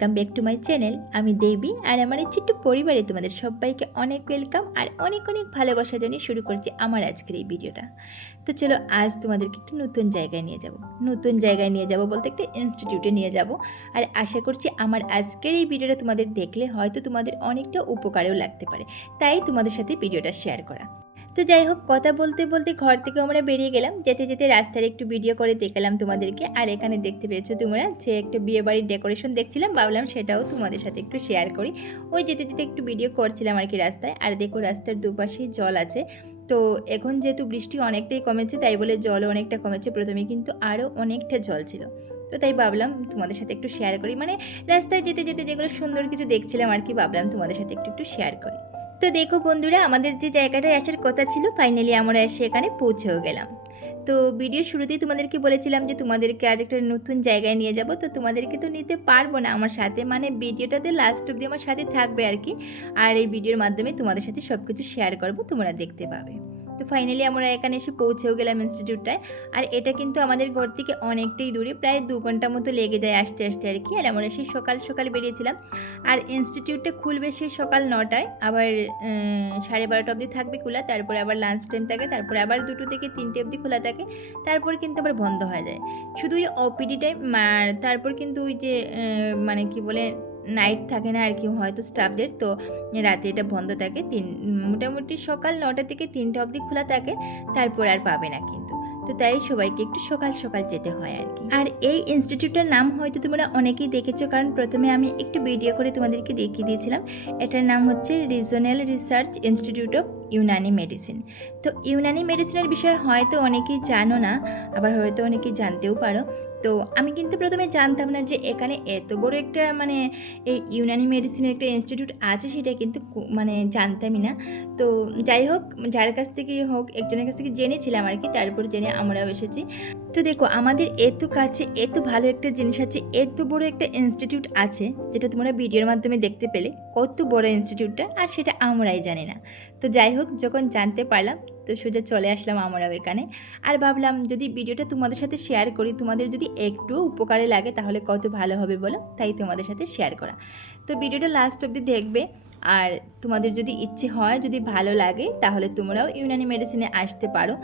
Welcome back to my channel আমি দেবী আর আমার এই ছোট্ট পরিবারে তোমাদের সবাইকে অনেক ওয়েলকাম আর অনেক অনেক ভালোবাসা জানিয়ে শুরু করছি আমার আজকের এই ভিডিওটা। তো চলো আজ তোমাদেরকে একটি নতুন জায়গায় নিয়ে যাব। নতুন জায়গায় নিয়ে যাব বলতে একটা ইনস্টিটিউটে নিয়ে যাব। আর আশা করছি আমার আজকের এই ভিডিওটা তোমাদের দেখলে হয়তো তোমাদের অনেকটা উপকারেও লাগতে পারে। তাই তোমাদের সাথে ভিডিওটা শেয়ার করা। তো যাই হোক, কথা বলতে বলতে ঘর থেকে আমরা বেরিয়ে গেলাম। যেতে যেতে রাস্তার একটু ভিডিও করে দেখালাম তোমাদেরকে। আর এখানে দেখতে পেয়েছ তোমরা যে একটা বিয়ে বাড়ির ডেকোরেশন দেখছিলাম, ভাবলাম সেটাও তোমাদের সাথে একটু শেয়ার করি। ওই যেতে যেতে একটু ভিডিও করছিলাম আর কি রাস্তায়। আর দেখো রাস্তার দুপাশেই জল আছে। তো এখন যেহেতু বৃষ্টি অনেকটাই কমেছে, তাই বলে জলও অনেকটা কমেছে। প্রথমে কিন্তু আরও অনেকটা জল ছিল। তো তাই ভাবলাম তোমাদের সাথে একটু শেয়ার করি। মানে রাস্তায় যেতে যেতে যেগুলো সুন্দর কিছু দেখছিলাম আর কি, ভাবলাম তোমাদের সাথে একটু একটু শেয়ার করি। তো দেখো বন্ধুরা, আমাদের যে জায়গাটায় আসার কথা ছিল ফাইনালি আমরা এসে এখানে পৌঁছেও গেলাম। তো ভিডিও শুরুতেই তোমাদেরকে বলেছিলাম যে তোমাদেরকে আজ একটা নতুন জায়গায় নিয়ে যাব। তো তোমাদেরকে তো নিতে পারব না আমার সাথে মানে ভিডিওটাতে লাস্ট অব্দি আমার সাথে থাকবে আর কি। আর এই ভিডিওর মাধ্যমে তোমাদের সাথে সব কিছু শেয়ার করব, তোমরা দেখতে পাবে। তো ফাইনালি আমরা এখানে এসে পৌঁছেও গেলাম ইনস্টিটিউটটায় আর এটা কিন্তু আমাদের ঘর থেকে অনেকটাই দূরে, প্রায় দু ঘণ্টা মতো লেগে যায় আসতে আসতে আর কি। আর আমরা সেই সকাল সকাল বেরিয়েছিলাম। আর ইনস্টিটিউটটা খুলবে সেই সকাল নটায়। আবার সাড়ে বারোটা অবধি থাকবে খোলা, তারপরে আবার লাঞ্চ টাইম থাকে, তারপরে আবার দুটো থেকে তিনটে অবধি খোলা থাকে, তারপর কিন্তু আবার বন্ধ হয়ে যায়। শুধু ওই ওপিডি টাইম তারপর কিন্তু ওই যে মানে কি বলে নাইট থাকে না আর কি, হয়তো স্টাফদের তো রাতে এটা বন্ধ থাকে। তিন, মোটামুটি সকাল নটা থেকে তিনটা অবধি খোলা থাকে, তারপর আর পাবে না কিন্তু। তো তাই সবাইকে একটু সকাল সকাল যেতে হয় আর কি। আর এই ইনস্টিটিউটের নাম হয়তো তোমরা অনেকেই দেখেছ, কারণ প্রথমে আমি একটু ভিডিও করে তোমাদেরকে দেখিয়ে দিয়েছিলাম। এটার নাম হচ্ছে regional research institute of Unani medicine. তো ইউনানি মেডিসিনের বিষয়ে হয়তো অনেকেই জানো না, আবার হয়তো অনেকেই জানতেও পারো। তো আমি কিন্তু প্রথমে জানতাম না যে এখানে এত বড় একটা মানে এই ইউনানি মেডিসিনের একটা ইনস্টিটিউট আছে সেটা কিন্তু মানে জানতামই না। তো যাই হোক, যার কাছ থেকে হোক, একজনের কাছ থেকে জেনেছিলাম আর কি, তারপর জেনে আমরাও এসেছি। তো দেখো, আমাদের এত কাছে এত ভালো একটা জিনিস আছে, এত বড় একটা ইনস্টিটিউট আছে, যেটা তোমরা ভিডিওর মাধ্যমে দেখতে পেলে, কত বড় ইনস্টিটিউটটা আর সেটা আমরাই জানি না। তো যাই হোক, যখন জানতে পারলাম, তো সোজা চলে আসলাম আমরাও এখানে। আর ভাবলাম যদি ভিডিওটা তোমাদের সাথে শেয়ার করি, তোমাদের যদি একটু উপকারে লাগে, তাহলে কত ভালো হবে বলো, তাই তোমাদের সাথে শেয়ার করা। তো ভিডিওটা লাস্ট অবধি দেখবে। আর তোমাদের যদি ইচ্ছে হয়, যদি ভালো লাগে, তাহলে তোমরাও ইউনানি মেডিসিনে আসতে পারো।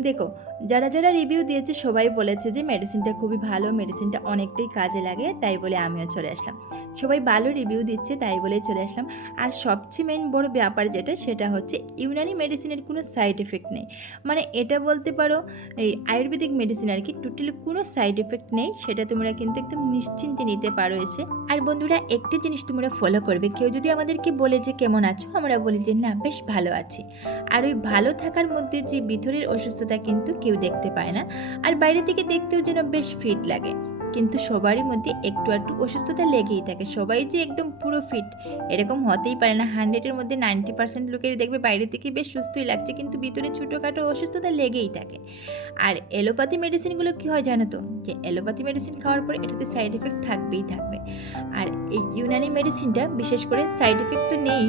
দেখো, যারা যারা রিভিউ দিয়েছে, সবাই বলেছে যে মেডিসিনটা খুবই ভালো মেডিসিনটা অনেকটাই কাজে লাগে, তাই বলে আমিও চলে আসলাম। সবাই ভালো রিভিউ দিচ্ছে, তাই বলে চলে আসলাম। আর সবচেয়ে মেন বড় ব্যাপার যেটা, সেটা হচ্ছে ইউনানি মেডিসিনের কোনো সাইড এফেক্ট নেই। মানে এটা বলতে পারো, এই আয়ুর্বেদিক মেডিসিন আর কি টোটালি কোনো সাইড এফেক্ট নেই, সেটা তোমরা কিন্তু একদম নিশ্চিন্তে নিতে পারো এসে। আর বন্ধুরা, একটি জিনিস তোমরা ফলো করবে। কেউ যদি আমাদেরকে বলে যে কেমন আছো, আমরা বলি যে না, বেশ ভালো আছি। আর ওই ভালো থাকার মধ্যে যে ভিতরের অসুস্থতা কিন্তু কেউ দেখতে পায় না। আর বাইরে থেকে দেখতেও যেন বেশ ফিট লাগে। কিন্তু সবারই মধ্যে একটু একটু অসুস্থতা লেগেই থাকে। সবাই যে একদম পুরো ফিট এরকম হতেই পারে না। হান্ড্রেডের মধ্যে নাইনটি পার্সেন্ট লোকের দেখবে, বাইরে থেকে বেশ সুস্থই লাগছে, কিন্তু ভিতরে ছোটোখাটো অসুস্থতা লেগেই থাকে। আর এলোপ্যাথি মেডিসিনগুলো কী হয় জানো তো? যে এলোপ্যাথি মেডিসিন খাওয়ার পর এটাতে সাইড এফেক্ট থাকবেই থাকবে। আর এই ইউনানি মেডিসিনটা বিশেষ করে সাইড এফেক্ট তো নেই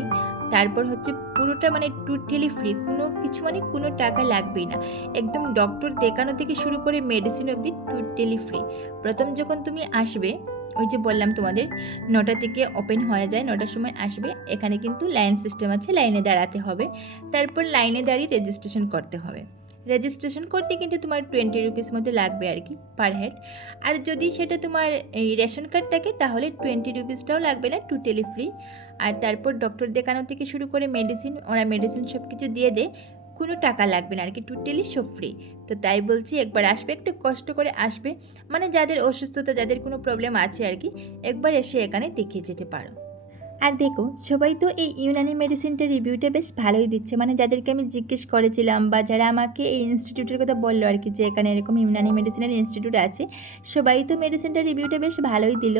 তারপর হচ্ছে পুরোটা মানে টোটালি ফ্রি কোনো কিছু মানে কোনো টাকা লাগবেই না। একদম ডক্টর দেখানো থেকে শুরু করে মেডিসিন অবধি টোটালি ফ্রি প্রথম যখন তুমি আসবে, ওই যে বললাম তোমাদের, নটা থেকে ওপেন হয়ে যায়, নটার সময় আসবে, এখানে কিন্তু লাইন সিস্টেম আছে লাইনে দাঁড়াতে হবে। তারপর লাইনে দাঁড়িয়ে রেজিস্ট্রেশন করতে হবে। রেজিস্ট্রেশন করতে কিন্তু তোমার টোয়েন্টি রুপিস মতো লাগবে আর কি পার হেড আর যদি সেটা তোমার এই রেশন কার্ড থাকে, তাহলে টোয়েন্টি রুপিসটাও লাগবে না টোটালি ফ্রি আর তারপর ডক্টর দেখানো থেকে শুরু করে মেডিসিন ওরা মেডিসিন সব কিছু দিয়ে দেয়, কোনো টাকা লাগবে না আর কি টোটালি সব ফ্রি তো তাই বলছি, একবার আসবে, একটু কষ্ট করে আসবে। মানে যাদের অসুস্থতা, যাদের কোনো প্রবলেম আছে আর কি, একবার এসে এখানে দেখিয়ে যেতে পারো। আর দেখো, সবাই তো এই ইউনানি মেডিসিনটার রিভিউটা বেশ ভালোই দিচ্ছে। মানে যাদেরকে আমি জিজ্ঞেস করেছিলাম বা যারা আমাকে এই ইনস্টিটিউটের কথা বলল আর কি, যে এখানে এরকম ইউনানি মেডিসিনের ইনস্টিটিউট আছে, সবাই তো মেডিসিনটার রিভিউটা বেশ ভালোই দিল।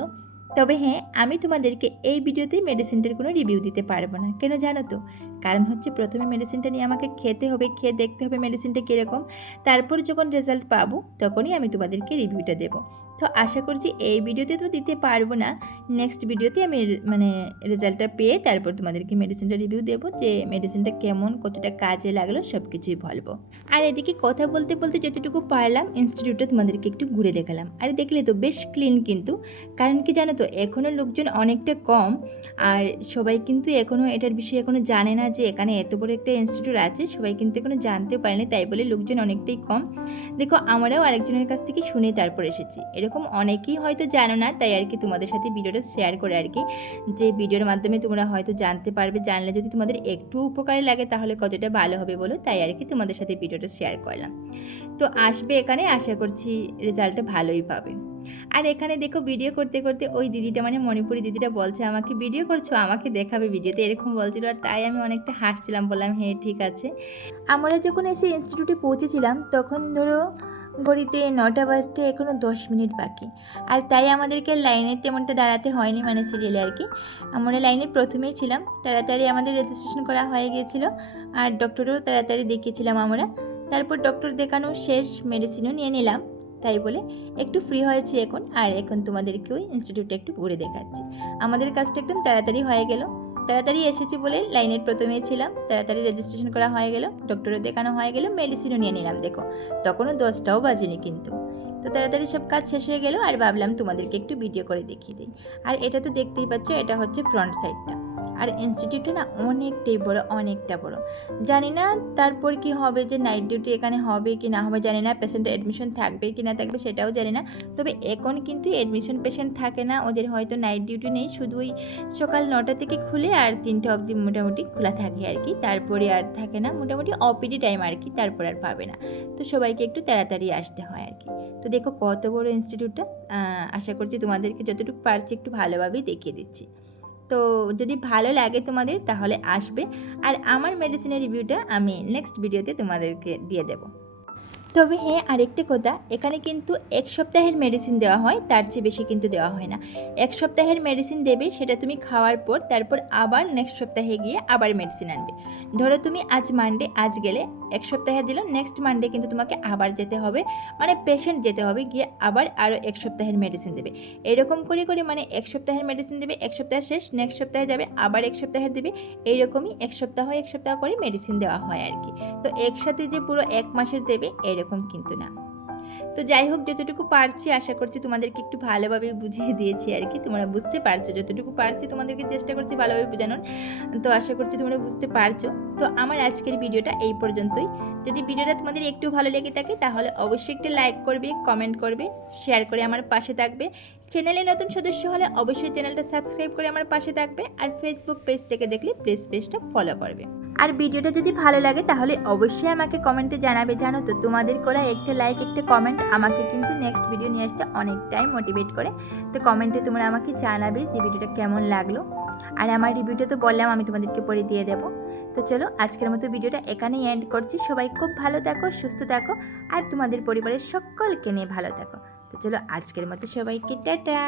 তবে হ্যাঁ আমি তোমাদেরকে এই ভিডিওতে মেডিসিনটার কোনো রিভিউ দিতে পারব না। কেন জানো তো? কারণ হচ্ছে প্রথমে মেডিসিনটা নিয়ে আমাকে খেতে হবে, খেয়ে দেখতে হবে মেডিসিনটা কীরকম। তারপর যখন রেজাল্ট পাবো, তখনই আমি তোমাদেরকে রিভিউটা দেবো। তো আশা করছি এই ভিডিওতে তো দিতে পারব না। নেক্সট ভিডিওতে আমি মানে রেজাল্টটা পেয়ে তারপর তোমাদেরকে মেডিসিনটা রিভিউ দেবো যে মেডিসিনটা কেমন, কতটা কাজে লাগল সব কিছুই বলব। আর এদিকে কথা বলতে বলতে যতটুকু পারলাম ইনস্টিটিউটটা তোমাদেরকে একটু ঘুরে দেখালাম। আর দেখলে তো বেশ ক্লিন কিন্তু। কারণ কি জানো তো এখনও লোকজন অনেকটা কম। আর সবাই কিন্তু এখনও এটার বিষয়ে এখনও জানে না যে এখানে এত বড় একটা ইনস্টিটিউট আছে, সবাই কিন্তু এখনও জানতেও পারেনি, তাই বলে লোকজন অনেকটাই কম। দেখো, আমরাও আরেকজনের কাছ থেকে শুনে তারপর এসেছি। এরকম অনেকেই হয়তো জানো না, তাই আর কি তোমাদের সাথে ভিডিওটা শেয়ার করে আর কি। যে ভিডিওর মাধ্যমে তোমরা হয়তো জানতে পারবে, জানলে যদি তোমাদের একটু উপকারে লাগে, তাহলে কতটা ভালো হবে বলো, তাই আর কি তোমাদের সাথে ভিডিওটা শেয়ার করলাম। তো আসবে এখানে, আশা করছি রেজাল্টটা ভালোই পাবে। আর এখানে দেখো ভিডিও করতে করতে ওই দিদিটা মানে মণিপুরি দিদিটা বলছে আমাকে ভিডিও করছ? আমাকে দেখাবে ভিডিওতে এরকম বলছিল আর তাই আমি অনেকটা হাসছিলাম, বললাম হ্যাঁ ঠিক আছে। আমরা যখন এসে ইনস্টিটিউটে পৌঁছেছিলাম, তখন ধরো ঘড়িতে নটা বাজতে এখনও দশ মিনিট বাকি। আর তাই আমাদেরকে লাইনে তেমনটা দাঁড়াতে হয়নি মানে সিরিয়ালে আর কি। আমরা লাইনের প্রথমেই ছিলাম। তাড়াতাড়ি আমাদের রেজিস্ট্রেশন করা হয়ে গিয়েছিল আর ডক্টরও তাড়াতাড়ি দেখিয়েছিলাম আমরা। তারপর ডক্টর দেখানো শেষ মেডিসিনও নিয়ে নিলাম। তাই বলে একটু ফ্রি হয়েছি এখন, আর এখন তোমাদেরকেও ইনস্টিটিউটে একটু ঘুরে দেখাচ্ছি। আমাদের কাজটা একদম তাড়াতাড়ি হয়ে গেল। তাড়াতাড়ি এসেছি বলে লাইনের প্রথমেই ছিলাম। তাড়াতাড়ি রেজিস্ট্রেশন করা হয়ে গেল ডক্টরও দেখানো হয়ে গেল মেডিসিনও নিয়ে নিলাম, দেখো। তখনও দশটাও বাজেনি কিন্তু। তো তাড়াতাড়ি সব কাজ শেষ হয়ে গেল, আর ভাবলাম তোমাদেরকে একটু ভিডিও করে দেখিয়ে দিই। আর এটা তো দেখতেই পাচ্ছ, এটা হচ্ছে ফ্রন্ট সাইডটা আর ইনস্টিটিউটটা না অনেকটাই বড়, অনেকটা বড়। জানি না তারপর কি হবে যে নাইট ডিউটি এখানে হবে কি না হবে, জানি না পেশেন্টের অ্যাডমিশন থাকবে কি না থাকবে সেটাও জানি না। তবে এখন কিন্তু অ্যাডমিশন পেশেন্ট থাকে না, ওদের হয়তো নাইট ডিউটি নেই, শুধু ওই সকাল নটা থেকে খুলে আর তিনটে অবধি মোটামুটি খোলা থাকে আর কি। তারপরে আর থাকে না, মোটামুটি অপিডি টাইম আর কি, তারপর আর পাবে না। তো সবাইকে একটু তাড়াতাড়ি আসতে হয় আর কি। তো দেখো কত বড় ইনস্টিটিউটটা আশা করছি তোমাদেরকে যতটুকু পারছি একটু ভালোভাবেই দেখিয়ে দিচ্ছি। তো যদি ভালো লাগে তোমাদের তাহলে আসবে। আর আমার মেডিসিনের রিভিউটা আমি নেক্সট ভিডিওতে তোমাদেরকে দিয়ে দেবো। তবে হ্যাঁ আরেকটা কথা, এখানে কিন্তু এক সপ্তাহের মেডিসিন দেওয়া হয়, তার চেয়ে বেশি কিন্তু দেওয়া হয় না। এক সপ্তাহের মেডিসিন দেবে, সেটা তুমি খাওয়ার পর, তারপর আবার নেক্সট সপ্তাহে গিয়ে আবার মেডিসিন আনবে। ধরো তুমি আজ মানডে আজ গেলে এক সপ্তাহে দিল নেক্সট মানডে কিন্তু তোমাকে আবার যেতে হবে মানে পেশেন্ট যেতে হবে, গিয়ে আবার আরও এক সপ্তাহের মেডিসিন দেবে। এরকম করে করে মানে এক সপ্তাহের মেডিসিন দেবে, এক সপ্তাহ শেষ নেক্সট সপ্তাহে যাবে, আবার এক সপ্তাহের দেবে, এইরকমই এক সপ্তাহ এক সপ্তাহ করে মেডিসিন দেওয়া হয় আর কি। তো একসাথে যে পুরো এক মাসের দেবে, এরকম কিন্তু না। তো যাই হোক, যতটুকু পারছি, আশা করছি তোমাদেরকে একটু ভালোভাবে বুঝিয়ে দিয়েছি আর কি। তোমরা বুঝতে পারছ, যতটুকু পারছি তোমাদেরকে চেষ্টা করছি ভালোভাবে বোঝানোর। তো আশা করছি তোমরা বুঝতে পারছ। তো আমার আজকের ভিডিওটা এই পর্যন্তই। যদি ভিডিওটা তোমাদের একটু ভালো লেগে থাকে, তাহলে অবশ্যই একটু লাইক করবে, কমেন্ট করবে, শেয়ার করে আমার পাশে থাকবে। চ্যানেলে নতুন সদস্য হলে অবশ্যই চ্যানেলটা সাবস্ক্রাইব করে আমার পাশে থাকবে। আর ফেসবুক পেজ থেকে দেখলে প্লিজ পেজটা ফলো করবে। আর ভিডিওটা যদি ভালো লাগে তাহলে অবশ্যই আমাকে কমেন্টে জানাবে, জানো তো? তোমাদের করা একটা লাইক একটা কমেন্ট আমাকে কিন্তু নেক্সট ভিডিও নিয়ে আসতে অনেকটাই মোটিভেট করে। তো কমেন্টে তোমরা আমাকে জানাবে যে ভিডিওটা কেমন লাগল। আর আমার রিভিউটা তো বললাম, আমি তোমাদেরকে পরে দিয়ে দেবো। তো চলো, আজকের মতো ভিডিওটা এখানেই এন্ড করছি। সবাই খুব ভালো থাকো, সুস্থ থাকো, আর তোমাদের পরিবারের সকলকে নিয়ে ভালো থাকো। তো চলো, আজকের মতো সবাইকে, টাটা!